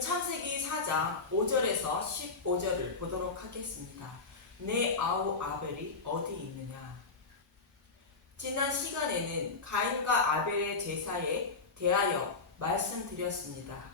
오늘은 창세기 4장 5절에서 15절을 보도록 하겠습니다. 내 아우 아벨이 어디 있느냐? 지난 시간에는 가인과 아벨의 제사에 대하여 말씀드렸습니다.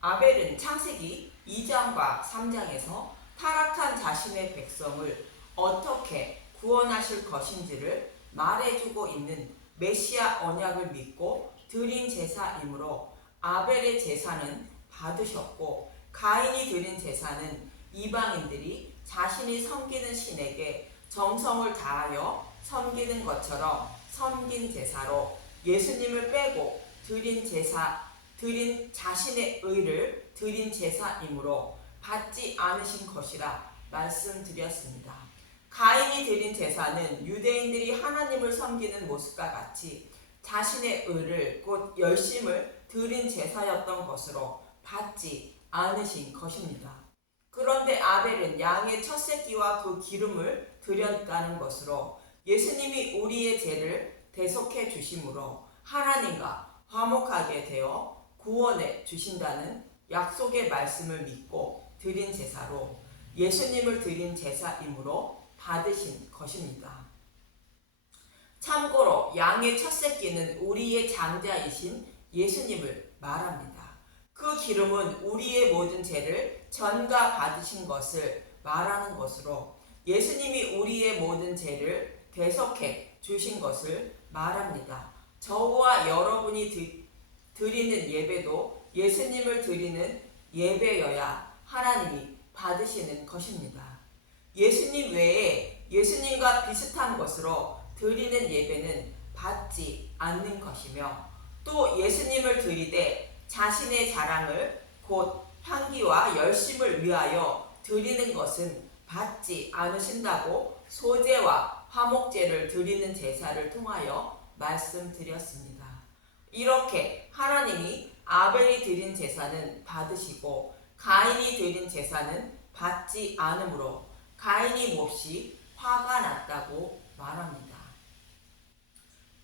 아벨은 창세기 2장과 3장에서 타락한 자신의 백성을 어떻게 구원하실 것인지를 말해주고 있는 메시아 언약을 믿고 드린 제사이므로 아벨의 제사는 받으셨고 가인이 드린 제사는 이방인들이 자신이 섬기는 신에게 정성을 다하여 섬기는 것처럼 섬긴 제사로 예수님을 빼고 드린 자신의 의를 드린 제사이므로 받지 않으신 것이라 말씀드렸습니다. 가인이 드린 제사는 유대인들이 하나님을 섬기는 모습과 같이 자신의 의를 곧 열심을 드린 제사였던 것으로 받지 않으신 것입니다. 그런데 아벨은 양의 첫 새끼와 그 기름을 드렸다는 것으로 예수님이 우리의 죄를 대속해 주심으로 하나님과 화목하게 되어 구원해 주신다는 약속의 말씀을 믿고 드린 제사로 예수님을 드린 제사이므로 받으신 것입니다. 참고로 양의 첫 새끼는 우리의 장자이신 예수님을 말합니다. 그 기름은 우리의 모든 죄를 전가 받으신 것을 말하는 것으로 예수님이 우리의 모든 죄를 대속해 주신 것을 말합니다. 저와 여러분이 드리는 예배도 예수님을 드리는 예배여야 하나님이 받으시는 것입니다. 예수님 외에 예수님과 비슷한 것으로 드리는 예배는 받지 않는 것이며 또 예수님을 드리되 자신의 자랑을 곧 향기와 열심을 위하여 드리는 것은 받지 않으신다고 소제와 화목제를 드리는 제사를 통하여 말씀드렸습니다. 이렇게 하나님이 아벨이 드린 제사는 받으시고 가인이 드린 제사는 받지 않으므로 가인이 몹시 화가 났다고 말합니다.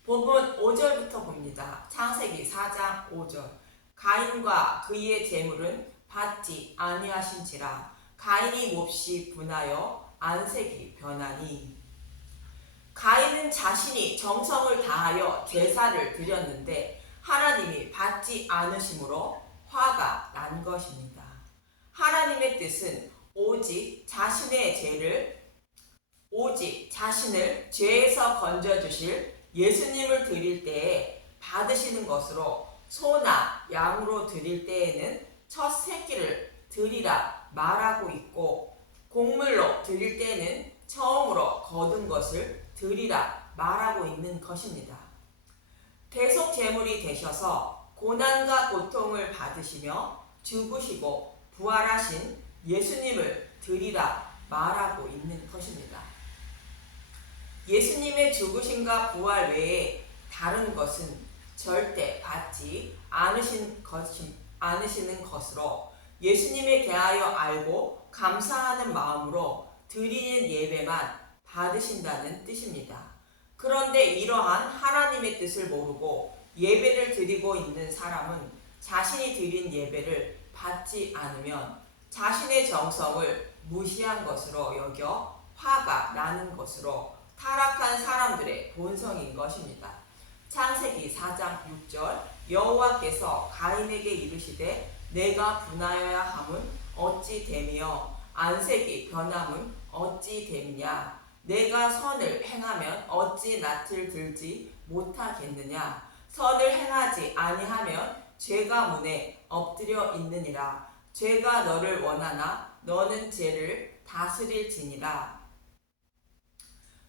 본문 5절부터 봅니다. 창세기 4장 5절. 가인과 그의 재물은 받지 아니하신지라 가인이 몹시 분하여 안색이 변하니. 가인은 자신이 정성을 다하여 제사를 드렸는데 하나님이 받지 않으심으로 화가 난 것입니다. 하나님의 뜻은 오직 자신을 죄에서 건져주실 예수님을 드릴 때에 받으시는 것으로 소나 양으로 드릴 때에는 첫 새끼를 드리라 말하고 있고 곡물로 드릴 때에는 처음으로 거둔 것을 드리라 말하고 있는 것입니다. 대속 제물이 되셔서 고난과 고통을 받으시며 죽으시고 부활하신 예수님을 드리라 말하고 있는 것입니다. 예수님의 죽으심과 부활 외에 다른 것은 절대 받지 않으시는 것으로 예수님에 대하여 알고 감사하는 마음으로 드리는 예배만 받으신다는 뜻입니다. 그런데 이러한 하나님의 뜻을 모르고 예배를 드리고 있는 사람은 자신이 드린 예배를 받지 않으면 자신의 정성을 무시한 것으로 여겨 화가 나는 것으로 타락한 사람들의 본성인 것입니다. 창세기 4장 6절. 여호와께서 가인에게 이르시되 내가 분하여야 함은 어찌 됨이요 안색이 변함은 어찌 됨이냐. 내가 선을 행하면 어찌 낯을 들지 못하겠느냐. 선을 행하지 아니하면 죄가 문에 엎드려 있느니라. 죄가 너를 원하나 너는 죄를 다스릴지니라.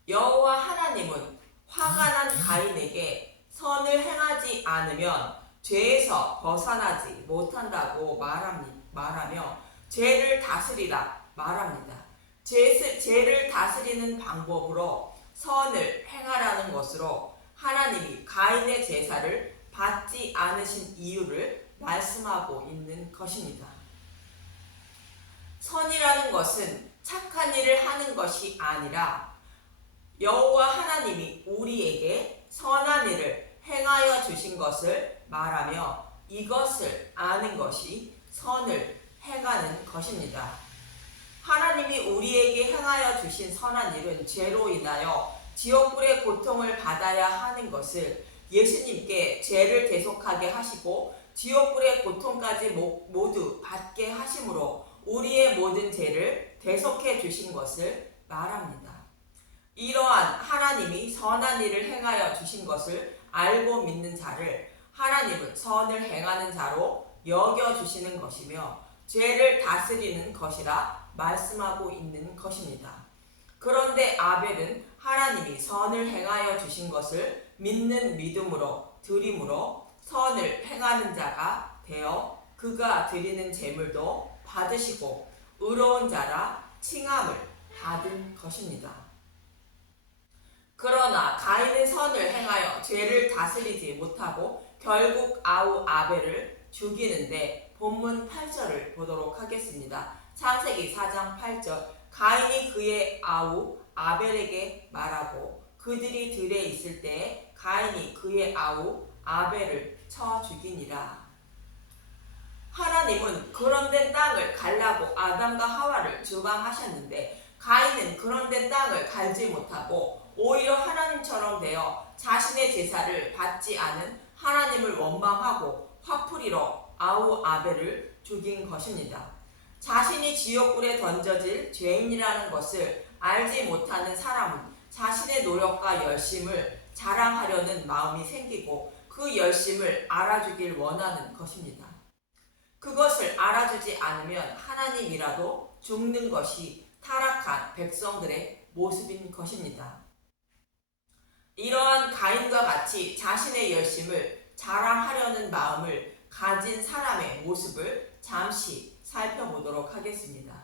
여호와 하나님은 화가 난 가인에게 선을 행하지 않으면 죄에서 벗어나지 못한다고 말하며 죄를 다스리라 말합니다. 죄를 다스리는 방법으로 선을 행하라는 것으로 하나님이 가인의 제사를 받지 않으신 이유를 말씀하고 있는 것입니다. 선이라는 것은 착한 일을 하는 것이 아니라 여호와 하나님이 우리에게 선한 일을 행하여 주신 것을 말하며 이것을 아는 것이 선을 죄로 인하여 지옥불의 고통을 받아야 하는 것을 예수님께 죄를 대속하게 하시고 지옥불의 고통까지 모두 받게 하심으로 우리의 모든 죄를 대속해 주신 것을 말합니다. 이러한 하나님이 선한 일을 행하여 주신 것을 알고 믿는 자를 하나님은 선을 행하는 자로 여겨주시는 것이며 죄를 다스리는 것이라 말씀하고 있는 것입니다. 그런데 아벨은 하나님이 선을 행하여 주신 것을 믿는 믿음으로 드림으로 선을 행하는 자가 되어 그가 드리는 제물도 받으시고 의로운 자라 칭함을 받은 것입니다. 그러나 가인은 선을 행하여 죄를 다스리지 못하고 결국 아우 아벨을 죽이는데 본문 8절을 보도록 하겠습니다. 창세기 4장 8절 가인이 그의 아우 아벨에게 말하고 그들이 들에 있을 때에 가인이 그의 아우 아벨을 쳐 죽이니라. 하나님은 그런된 땅을 갈라고 아담과 하와를 주방하셨는데 가인은 그런된 땅을 갈지 못하고 오히려 하나님처럼 되어 자신의 제사를 받지 않은 하나님을 원망하고 화풀이로 아우 아벨을 죽인 것입니다. 자신이 지옥불에 던져질 죄인이라는 것을 알지 못하는 사람은 자신의 노력과 열심을 자랑하려는 마음이 생기고 그 열심을 알아주길 원하는 것입니다. 그것을 알아주지 않으면 하나님이라도 죽는 것이 타락한 백성들의 모습인 것입니다. 이러한 가인과 같이 자신의 열심을 자랑하려는 마음을 가진 사람의 모습을 잠시 살펴보도록 하겠습니다.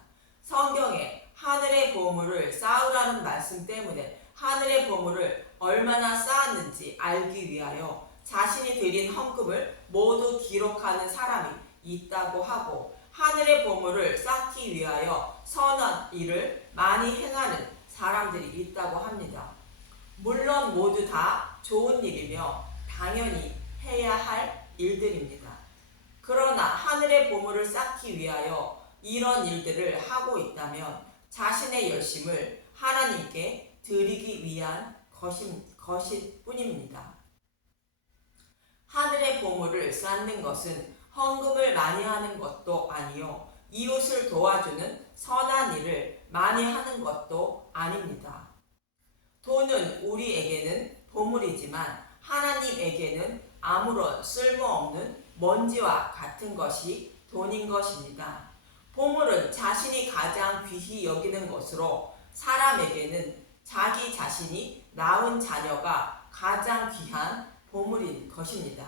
성경에 하늘의 보물을 쌓으라는 말씀 때문에 하늘의 보물을 얼마나 쌓았는지 알기 위하여 자신이 드린 헌금을 모두 기록하는 사람이 있다고 하고 하늘의 보물을 쌓기 위하여 선한 일을 많이 행하는 사람들이 있다고 합니다. 물론 모두 다 좋은 일이며 당연히 해야 할 일들입니다. 그러나 하늘의 보물을 쌓기 위하여 이런 일들을 하고 있다면 자신의 열심을 하나님께 드리기 위한 것일 뿐입니다. 하늘의 보물을 쌓는 것은 헌금을 많이 하는 것도 아니요 이웃을 도와주는 선한 일을 많이 하는 것도 아닙니다. 돈은 우리에게는 보물이지만 하나님에게는 아무런 쓸모없는 먼지와 같은 것이 돈인 것입니다. 보물은 자신이 가장 귀히 여기는 것으로 사람에게는 자기 자신이 낳은 자녀가 가장 귀한 보물인 것입니다.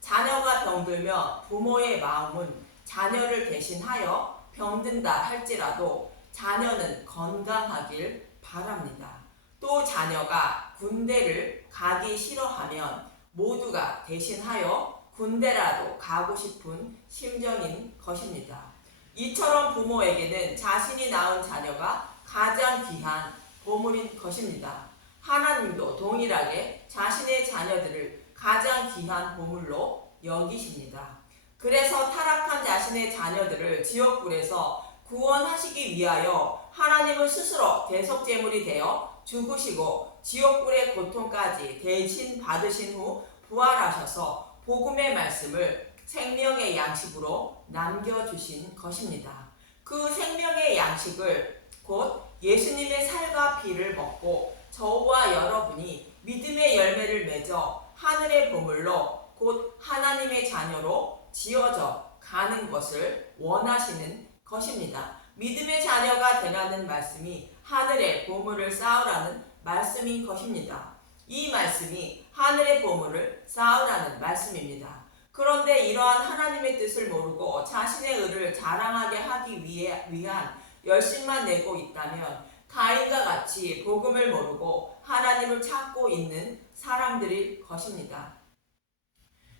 자녀가 병들며 부모의 마음은 자녀를 대신하여 병든다 할지라도 자녀는 건강하길 바랍니다. 또 자녀가 군대를 가기 싫어하면 모두가 대신하여 군대라도 가고 싶은 심정인 것입니다. 이처럼 부모에게는 자신이 낳은 자녀가 가장 귀한 보물인 것입니다. 하나님도 동일하게 자신의 자녀들을 가장 귀한 보물로 여기십니다. 그래서 타락한 자신의 자녀들을 지옥불에서 구원하시기 위하여 하나님은 스스로 대속제물이 되어 죽으시고 지옥불의 고통까지 대신 받으신 후 부활하셔서 복음의 말씀을 생명의 양식으로 남겨주신 것입니다. 그 생명의 양식을 곧 예수님의 살과 피를 먹고 저와 여러분이 믿음의 열매를 맺어 하늘의 보물로 곧 하나님의 자녀로 지어져 가는 것을 원하시는 것입니다. 믿음의 자녀가 되라는 말씀이 하늘의 보물을 쌓으라는 말씀인 것입니다. 이 말씀이 하늘의 보물을 쌓으라는 말씀입니다. 그런데 이러한 하나님의 뜻을 모르고 자신의 의를 자랑하게 하기 위한 열심만 내고 있다면 가인과 같이 복음을 모르고 하나님을 찾고 있는 사람들일 것입니다.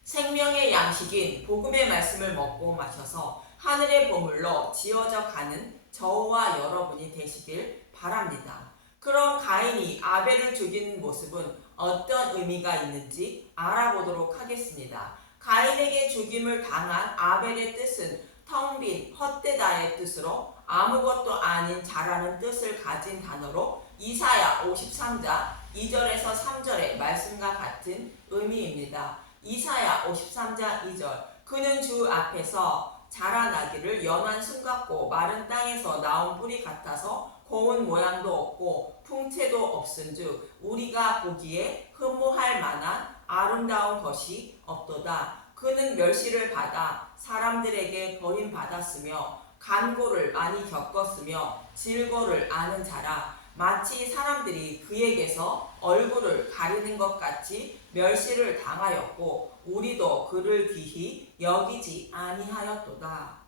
생명의 양식인 복음의 말씀을 먹고 마셔서 하늘의 보물로 지어져 가는 저와 여러분이 되시길 바랍니다. 그럼 가인이 아벨을 죽이는 모습은 어떤 의미가 있는지 알아보도록 하겠습니다. 가인에게 죽임을 당한 아벨의 뜻은 텅 빈 헛되다의 뜻으로 아무것도 아닌 자라는 뜻을 가진 단어로 이사야 53장 2절에서 3절의 말씀과 같은 의미입니다. 이사야 53장 2절 그는 주 앞에서 자라나기를 연한 숨 같고 마른 땅에서 나온 뿌리 같아서 고운 모양도 없고 풍채도 없은즉 우리가 보기에 흠모할 만한 아름다운 것이 없도다. 그는 멸시를 받아 사람들에게 버림받았으며 간고를 많이 겪었으며 질고를 아는 자라. 마치 사람들이 그에게서 얼굴을 가리는 것 같이 멸시를 당하였고 우리도 그를 귀히 여기지 아니하였도다.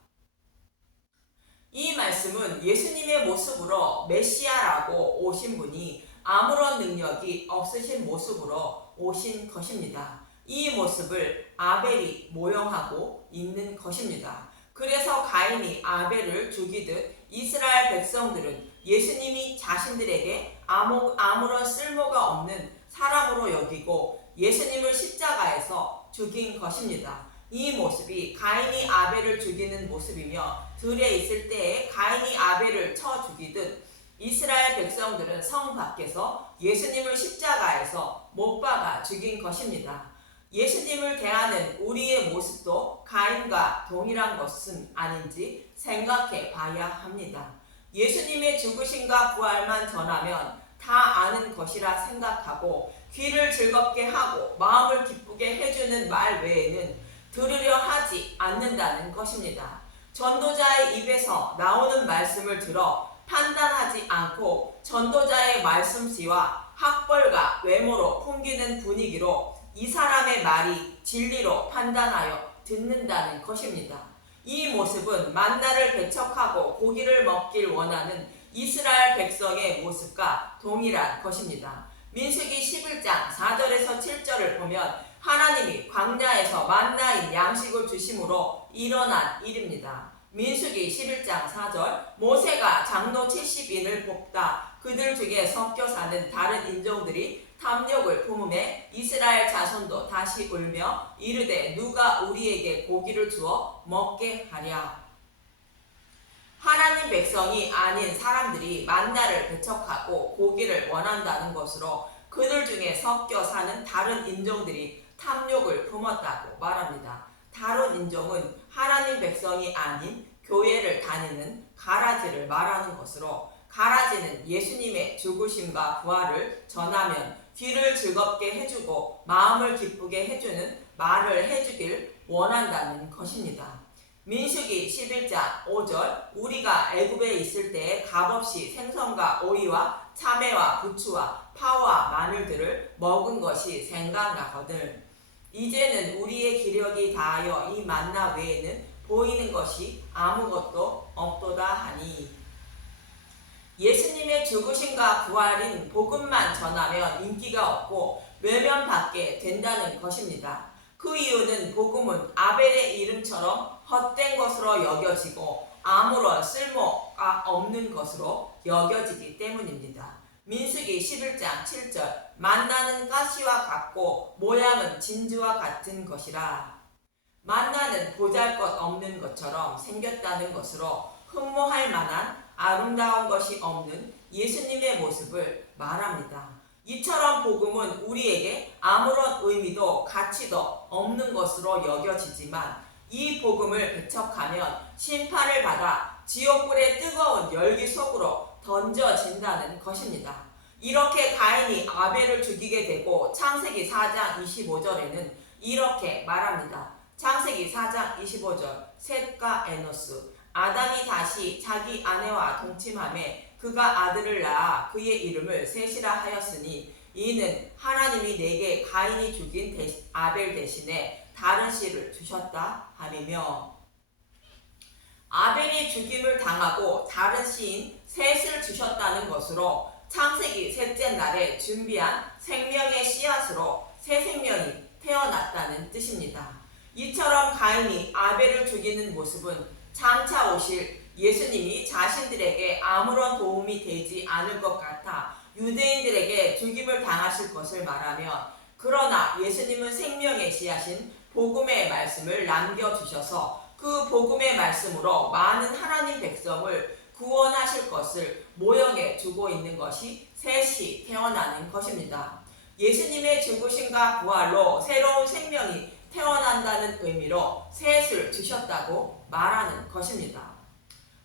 이 말씀은 예수님의 모습으로 메시아라고 오신 분이 아무런 능력이 없으신 모습으로 오신 것입니다. 이 모습을 아벨이 모형하고 있는 것입니다. 그래서 가인이 아벨을 죽이듯 이스라엘 백성들은 예수님이 자신들에게 아무런 쓸모가 없는 사람으로 여기고 예수님을 십자가에서 죽인 것입니다. 이 모습이 가인이 아벨을 죽이는 모습이며 들에 있을 때에 가인이 아벨을 쳐 죽이듯 이스라엘 백성들은 성 밖에서 예수님을 십자가에서 못 박아 죽인 것입니다. 예수님을 대하는 우리의 모습도 가인과 동일한 것은 아닌지 생각해 봐야 합니다. 예수님의 죽으심과 부활만 전하면 다 아는 것이라 생각하고 귀를 즐겁게 하고 마음을 기쁘게 해주는 말 외에는 들으려 하지 않는다는 것입니다. 전도자의 입에서 나오는 말씀을 들어 판단하지 않고 전도자의 말씀씨와 학벌과 외모로 풍기는 분위기로 이 사람의 말이 진리로 판단하여 듣는다는 것입니다. 이 모습은 만나를 배척하고 고기를 먹길 원하는 이스라엘 백성의 모습과 동일한 것입니다. 민수기 11장 4절에서 7절을 보면 하나님이 광야에서 만나인 양식을 주심으로 일어난 일입니다. 민수기 11장 4절 모세가 장로 70인을 뽑다 그들 중에 섞여 사는 다른 인종들이 탐욕을 품음에 이스라엘 자손도 다시 울며 이르되 누가 우리에게 고기를 주어 먹게 하랴. 하나님 백성이 아닌 사람들이 만나를 배척하고 고기를 원한다는 것으로 그들 중에 섞여 사는 다른 인종들이 탐욕을 품었다고 말합니다. 다른 인종은 하나님 백성이 아닌 교회를 다니는 가라지를 말하는 것으로 가라지는 예수님의 죽으심과 부활을 전하면 귀를 즐겁게 해주고 마음을 기쁘게 해주는 말을 해주길 원한다는 것입니다. 민수기 11장 5절 우리가 애굽에 있을 때에 값없이 생선과 오이와 참외와 부추와 파와 마늘들을 먹은 것이 생각나거든. 이제는 우리의 기력이 다하여 이 만나 외에는 보이는 것이 아무것도 없도다 하니 예수님의 죽으심과 부활인 복음만 전하면 인기가 없고 외면받게 된다는 것입니다. 그 이유는 복음은 아벨의 이름처럼 헛된 것으로 여겨지고 아무런 쓸모가 없는 것으로 여겨지기 때문입니다. 민수기 11장 7절 만나는 가시와 같고 모양은 진주와 같은 것이라. 만나는 보잘것없는 것처럼 생겼다는 것으로 흠모할 만한 아름다운 것이 없는 예수님의 모습을 말합니다. 이처럼 복음은 우리에게 아무런 의미도 가치도 없는 것으로 여겨지지만 이 복음을 배척하면 심판을 받아 지옥불의 뜨거운 열기 속으로 던져진다는 것입니다. 이렇게 가인이 아벨을 죽이게 되고 창세기 4장 25절에는 이렇게 말합니다. 창세기 4장 25절 셋과 에노스 아담이 다시 자기 아내와 동침하매 그가 아들을 낳아 그의 이름을 셋이라 하였으니 이는 하나님이 내게 가인이 죽인 아벨 대신에 다른 씨를 주셨다 함이며 아벨이 죽임을 당하고 다른 씨인 셋을 주셨다는 것으로 창세기 셋째 날에 준비한 생명의 씨앗으로 새 생명이 태어났다는 뜻입니다. 이처럼 가인이 아벨을 죽이는 모습은 장차 오실 예수님이 자신들에게 아무런 도움이 되지 않을 것 같아 유대인들에게 죽임을 당하실 것을 말하며 그러나 예수님은 생명의 씨앗인 복음의 말씀을 남겨주셔서 그 복음의 말씀으로 많은 하나님 백성을 구원하실 것을 모형에 두고 있는 것이 셋이 태어나는 것입니다. 예수님의 죽으심과 부활로 새로운 생명이 태어난다는 의미로 셋을 주셨다고 말하는 것입니다.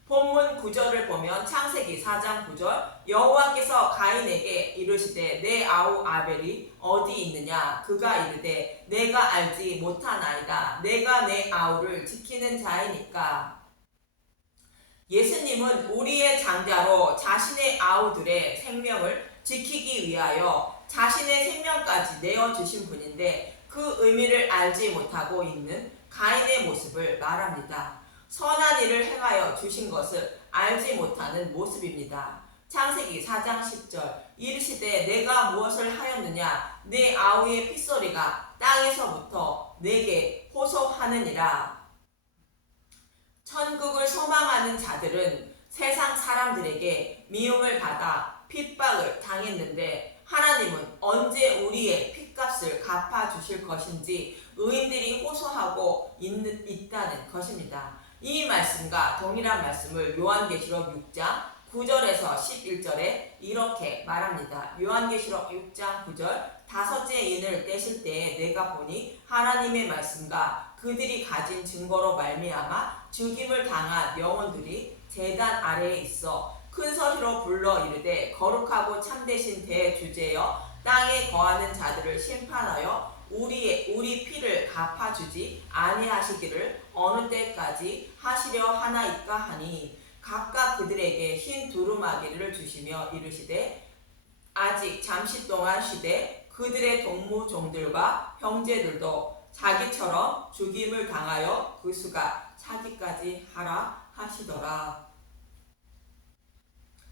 본문 9절을 보면 창세기 4장 9절 여호와께서 가인에게 이르시되 내 아우 아벨이 어디 있느냐 그가 이르되 내가 알지 못하나이다 내가 내 아우를 지키는 자이니까. 예수님은 우리의 장자로 자신의 아우들의 생명을 지키기 위하여 자신의 생명까지 내어주신 분인데 그 의미를 알지 못하고 있는 가인의 모습을 말합니다. 선한 일을 행하여 주신 것을 알지 못하는 모습입니다. 창세기 4장 10절 이르시되 내가 무엇을 하였느냐 내 아우의 핏소리가 땅에서부터 내게 호소하느니라. 천국을 소망하는 자들은 세상 사람들에게 미움을 받아 핍박을 당했는데 하나님은 언제 우리의 핏값을 갚아주실 것인지 의인들이 호소하고 있다는 것입니다. 이 말씀과 동일한 말씀을 요한계시록 6장 9절에서 11절에 이렇게 말합니다. 요한계시록 6장 9절 다섯째 인을 떼실 때에 내가 보니 하나님의 말씀과 그들이 가진 증거로 말미암아 죽임을 당한 영혼들이 제단 아래에 있어 큰 소리로 불러 이르되 거룩하고 참되신 대주제여 땅에 거하는 자들을 심판하여 우리 피를 갚아주지 아니하시기를 어느 때까지 하시려 하나이까 하니 각각 그들에게 흰 두루마기를 주시며 이르시되 아직 잠시 동안 쉬되 그들의 동무종들과 형제들도 자기처럼 죽임을 당하여 그 수가 차기까지 하라 하시더라.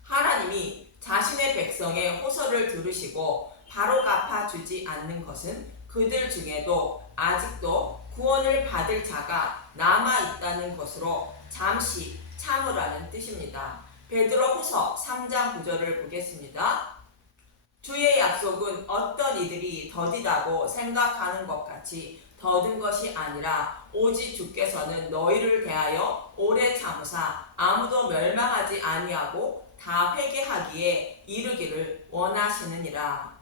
하나님이 자신의 백성의 호소를 들으시고 바로 갚아주지 않는 것은 그들 중에도 아직도 구원을 받을 자가 남아있다는 것으로 잠시 참으라는 뜻입니다. 베드로후서 3장 9절을 보겠습니다. 주의 약속은 어떤 이들이 더디다고 생각하는 것 같이 더딘 것이 아니라 오직 주께서는 너희를 대하여 오래 참으사 아무도 멸망하지 아니하고 다 회개하기에 이르기를 원하시느니라.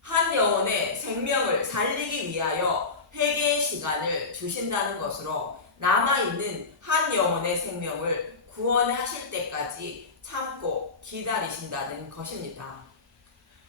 한 영혼의 생명을 살리기 위하여 회개의 시간을 주신다는 것으로 남아있는 한 영혼의 생명을 구원하실 때까지 참고 기다리신다는 것입니다.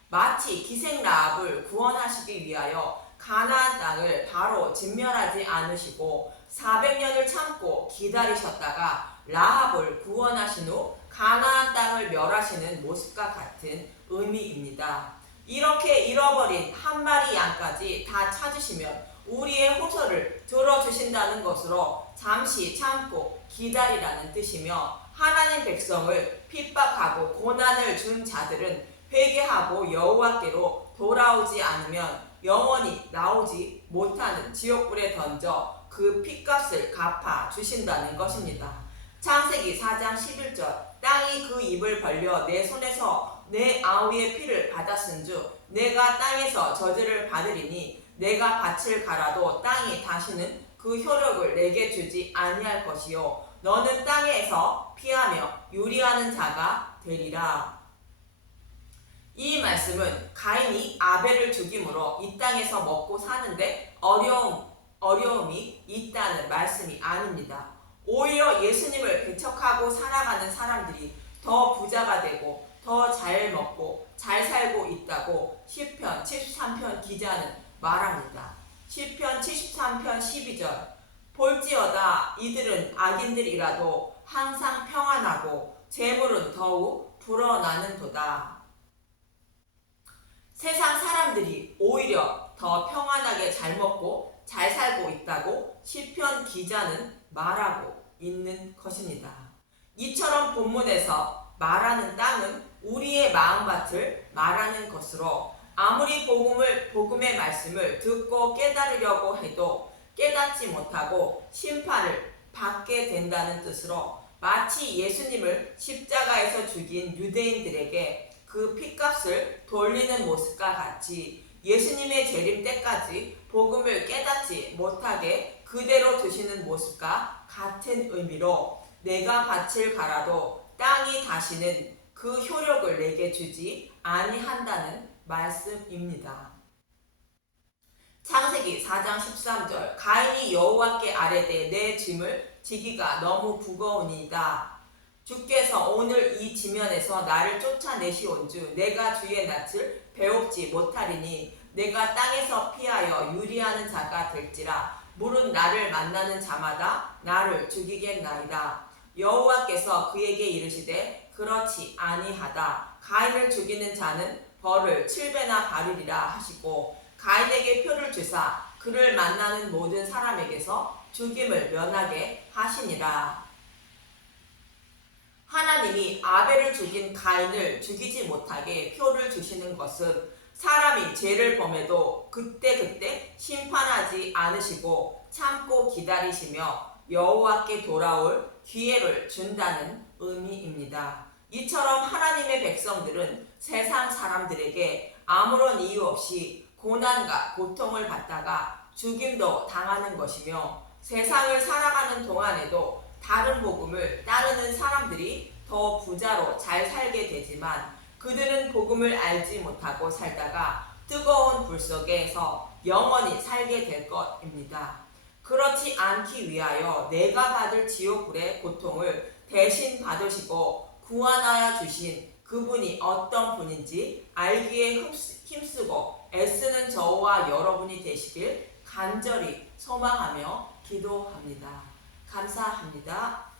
마치 기생 라합을 구원하시기 위하여 가나안 땅을 바로 진멸하지 않으시고 400년을 참고 기다리셨다가 라합을 구원하신 후 가나안 땅을 멸하시는 모습과 같은 의미입니다. 이렇게 잃어버린 한 마리 양까지 다 찾으시면 우리의 호소를 들어주신다는 것으로 잠시 참고 기다리라는 뜻이며 하나님 백성을 핍박하고 고난을 준 자들은 회개하고 여호와께로 돌아오지 않으면 영원히 나오지 못하는 지옥불에 던져 그 핏값을 갚아 주신다는 것입니다. 창세기 4장 11절 땅이 그 입을 벌려 내 손에서 내 아우의 피를 받았은즉 내가 땅에서 저주를 받으리니 내가 밭을 갈아도 땅이 다시는 그 효력을 내게 주지 아니할 것이요 너는 땅에서 피하며 유리하는 자가 되리라. 이 말씀은 가인이 아벨을 죽임으로 이 땅에서 먹고 사는데 어려움이 있다는 말씀이 아닙니다. 오히려 예수님을 배척하고 살아가는 사람들이 더 부자가 되고 더 잘 먹고 잘 살고 있다고 시편 73편 기자는 말합니다. 시편 73편 12절 볼지어다 이들은 악인들이라도 항상 평안하고 재물은 더욱 불어나는도다. 세상 사람들이 오히려 더 평안하게 잘 먹고 잘 살고 있다고 시편 기자는 말하고 있는 것입니다. 이처럼 본문에서 말하는 땅은 우리의 마음밭을 말하는 것으로 아무리 복음의 말씀을 듣고 깨달으려고 해도 깨닫지 못하고 심판을 받게 된다는 뜻으로 마치 예수님을 십자가에서 죽인 유대인들에게 그 핏값을 돌리는 모습과 같이 예수님의 재림 때까지 복음을 깨닫지 못하게 그대로 두시는 모습과 같은 의미로 내가 밭을 갈아도 땅이 다시는 그 효력을 내게 주지 아니한다는 말씀입니다. 창세기 4장 13절 가인이 여호와께 아뢰되 내 짐을 지기가 너무 무거우니이다. 주께서 오늘 이 지면에서 나를 쫓아내시온즉 내가 주의 낯을 배웁지 못하리니 내가 땅에서 피하여 유리하는 자가 될지라 물은 나를 만나는 자마다 나를 죽이겠나이다. 여호와께서 그에게 이르시되 그렇지 아니하다. 가인을 죽이는 자는 벌을 7배나 받으리라 하시고 가인에게 표를 주사 그를 만나는 모든 사람에게서 죽임을 면하게 하시니라. 하나님이 아벨을 죽인 가인을 죽이지 못하게 표를 주시는 것은 사람이 죄를 범해도 그때그때 심판하지 않으시고 참고 기다리시며 여호와께 돌아올 기회를 준다는 의미입니다. 이처럼 하나님의 백성들은 세상 사람들에게 아무런 이유 없이 고난과 고통을 받다가 죽임도 당하는 것이며 세상을 살아가는 동안에도 다른 복음을 따르는 사람들이 더 부자로 잘 살게 되지만 그들은 복음을 알지 못하고 살다가 뜨거운 불 속에서 영원히 살게 될 것입니다. 그렇지 않기 위하여 내가 받을 지옥불의 고통을 대신 받으시고 구원하여 주신 그분이 어떤 분인지 알기에 힘쓰고 애쓰는 저와 여러분이 되시길 간절히 소망하며 기도합니다. 감사합니다.